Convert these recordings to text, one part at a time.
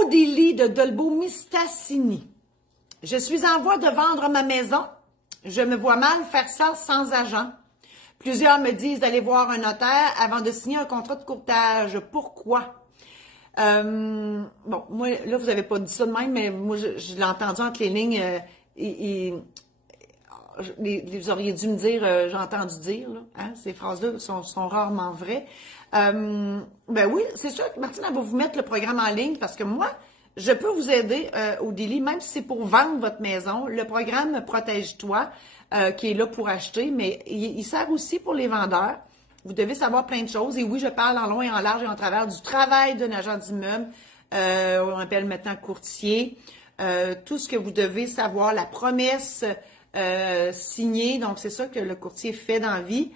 Odélie de Dolbeau-Mistassini. Je suis en voie de vendre ma maison. Je me vois mal faire ça sans agent. Plusieurs me disent d'aller voir un notaire avant de signer un contrat de courtage. Pourquoi? Bon, moi, là, vous n'avez pas dit ça de même, mais moi, je l'ai entendu entre les lignes. Vous auriez dû me dire, j'ai entendu dire, là, hein, ces phrases-là sont rarement vraies. Ben oui, c'est sûr que Martine, elle va vous mettre le programme en ligne parce que moi, je peux vous aider Odélie, même si c'est pour vendre votre maison. Le programme Protège-toi, qui est là pour acheter, mais il sert aussi pour les vendeurs. Vous devez savoir plein de choses. Et oui, je parle en long et en large et en travers du travail d'un agent d'immeuble. On appelle maintenant courtier. Tout ce que vous devez savoir, la promesse signée. Donc, c'est ça que le courtier fait dans la vie.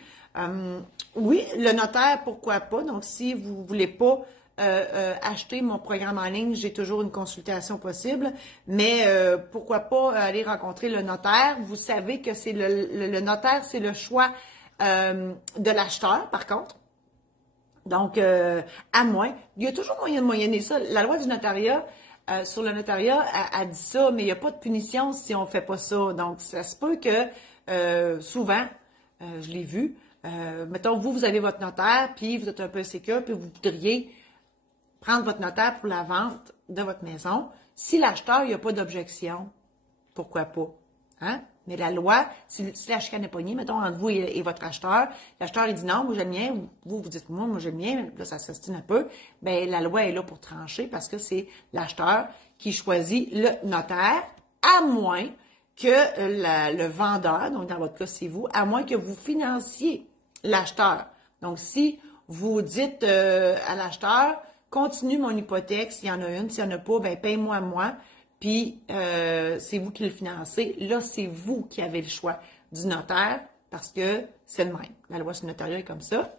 Oui, le notaire, pourquoi pas. Donc, si vous ne voulez pas acheter mon programme en ligne, j'ai toujours une consultation possible. Mais pourquoi pas aller rencontrer le notaire? Vous savez que c'est le notaire, c'est le choix de l'acheteur, par contre. Donc, à moins. Il y a toujours moyen de moyenner ça. La loi du notariat, sur le notariat, elle dit ça, mais il n'y a pas de punition si on ne fait pas ça. Donc, ça se peut que, souvent, je l'ai vu, mettons, vous avez votre notaire, puis vous êtes un peu sécure, puis vous voudriez prendre votre notaire pour la vente de votre maison. Si l'acheteur, il n'y a pas d'objection, pourquoi pas? Hein? Mais la loi, si la chicane est pognée, mettons, entre vous et votre acheteur, l'acheteur, il dit non, moi j'aime bien, vous dites moi j'aime bien, là, ça s'ostine un peu, bien, la loi est là pour trancher parce que c'est l'acheteur qui choisit le notaire, à moins que le vendeur, donc dans votre cas, c'est vous, à moins que vous financiez l'acheteur. Donc, si vous dites à l'acheteur, continue mon hypothèque, s'il y en a une, s'il n'y en a pas, ben paye-moi moi. Puis, c'est vous qui le financez. Là, c'est vous qui avez le choix du notaire parce que c'est le même. La loi sur le notariat est comme ça.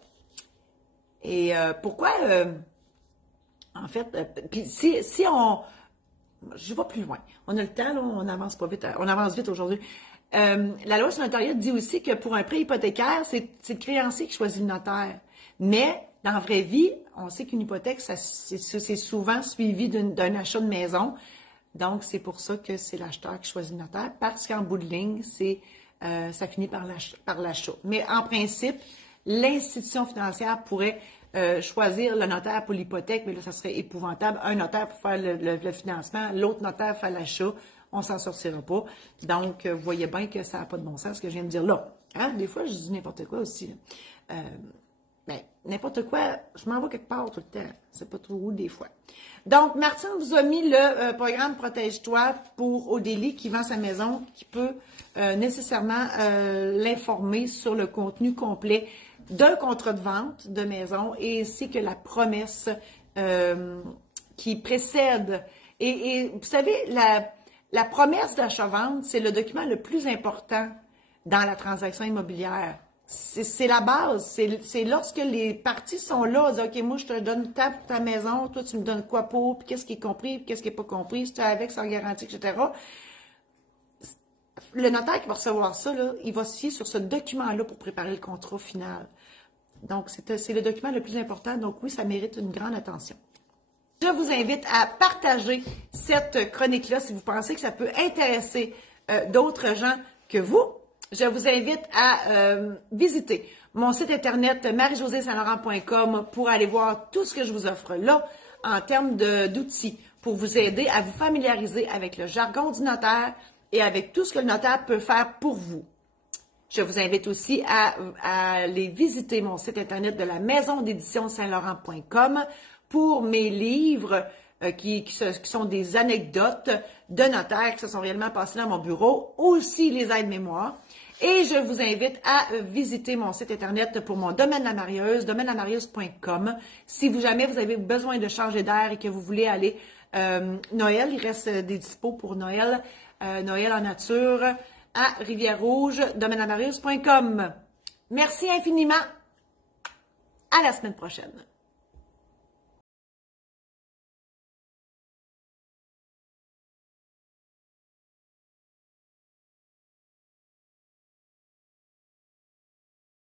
Et pourquoi, en fait, puis si on... Je vais plus loin. On a le temps, là, on avance pas vite. On avance vite aujourd'hui. La loi sur le notariat dit aussi que pour un prêt hypothécaire, c'est le créancier qui choisit le notaire. Mais, dans la vraie vie, on sait qu'une hypothèque, c'est souvent suivi d'un achat de maison. Donc, c'est pour ça que c'est l'acheteur qui choisit le notaire, parce qu'en bout de ligne, ça finit par l'achat. Mais en principe, l'institution financière pourrait choisir le notaire pour l'hypothèque, mais là, ça serait épouvantable. Un notaire pour faire le financement, l'autre notaire faire l'achat. On s'en sortira pas. Donc, vous voyez bien que ça n'a pas de bon sens, ce que je viens de dire là. Hein? Des fois, je dis n'importe quoi aussi. Ben, n'importe quoi, je m'en vais quelque part tout le temps. C'est pas trop où des fois. Donc, Martine vous a mis le programme Protège-toi pour Odélie qui vend sa maison, qui peut nécessairement l'informer sur le contenu complet d'un contrat de vente de maison et ainsi que la promesse qui précède. Et vous savez, la promesse d'achat-vente, c'est le document le plus important dans la transaction immobilière. C'est la base. C'est lorsque les parties sont là, on dit, OK, moi, je te donne ta pour ta maison, toi, tu me donnes quoi pour, puis qu'est-ce qui est compris, puis qu'est-ce qui n'est pas compris, si tu es avec, sans garantie, etc. Le notaire qui va recevoir ça, là, il va se fier sur ce document-là pour préparer le contrat final. Donc, c'est le document le plus important. Donc, oui, ça mérite une grande attention. Je vous invite à partager cette chronique-là si vous pensez que ça peut intéresser d'autres gens que vous. Je vous invite à visiter mon site internet marie-josée-saint-laurent.com pour aller voir tout ce que je vous offre là en termes d'outils pour vous aider à vous familiariser avec le jargon du notaire et avec tout ce que le notaire peut faire pour vous. Je vous invite aussi à aller visiter mon site internet de la maison d'édition saint-laurent.com pour mes livres qui sont des anecdotes de notaires qui se sont réellement passés dans mon bureau, aussi les aides-mémoires. Et je vous invite à visiter mon site internet pour mon domaine la marieuse, domaineslamarieuse.com. Si jamais vous avez besoin de changer d'air et que vous voulez aller Noël, il reste des dispos pour Noël, Noël en nature à Rivière-Rouge, domaineslamarieuse.com. Merci infiniment. À la semaine prochaine.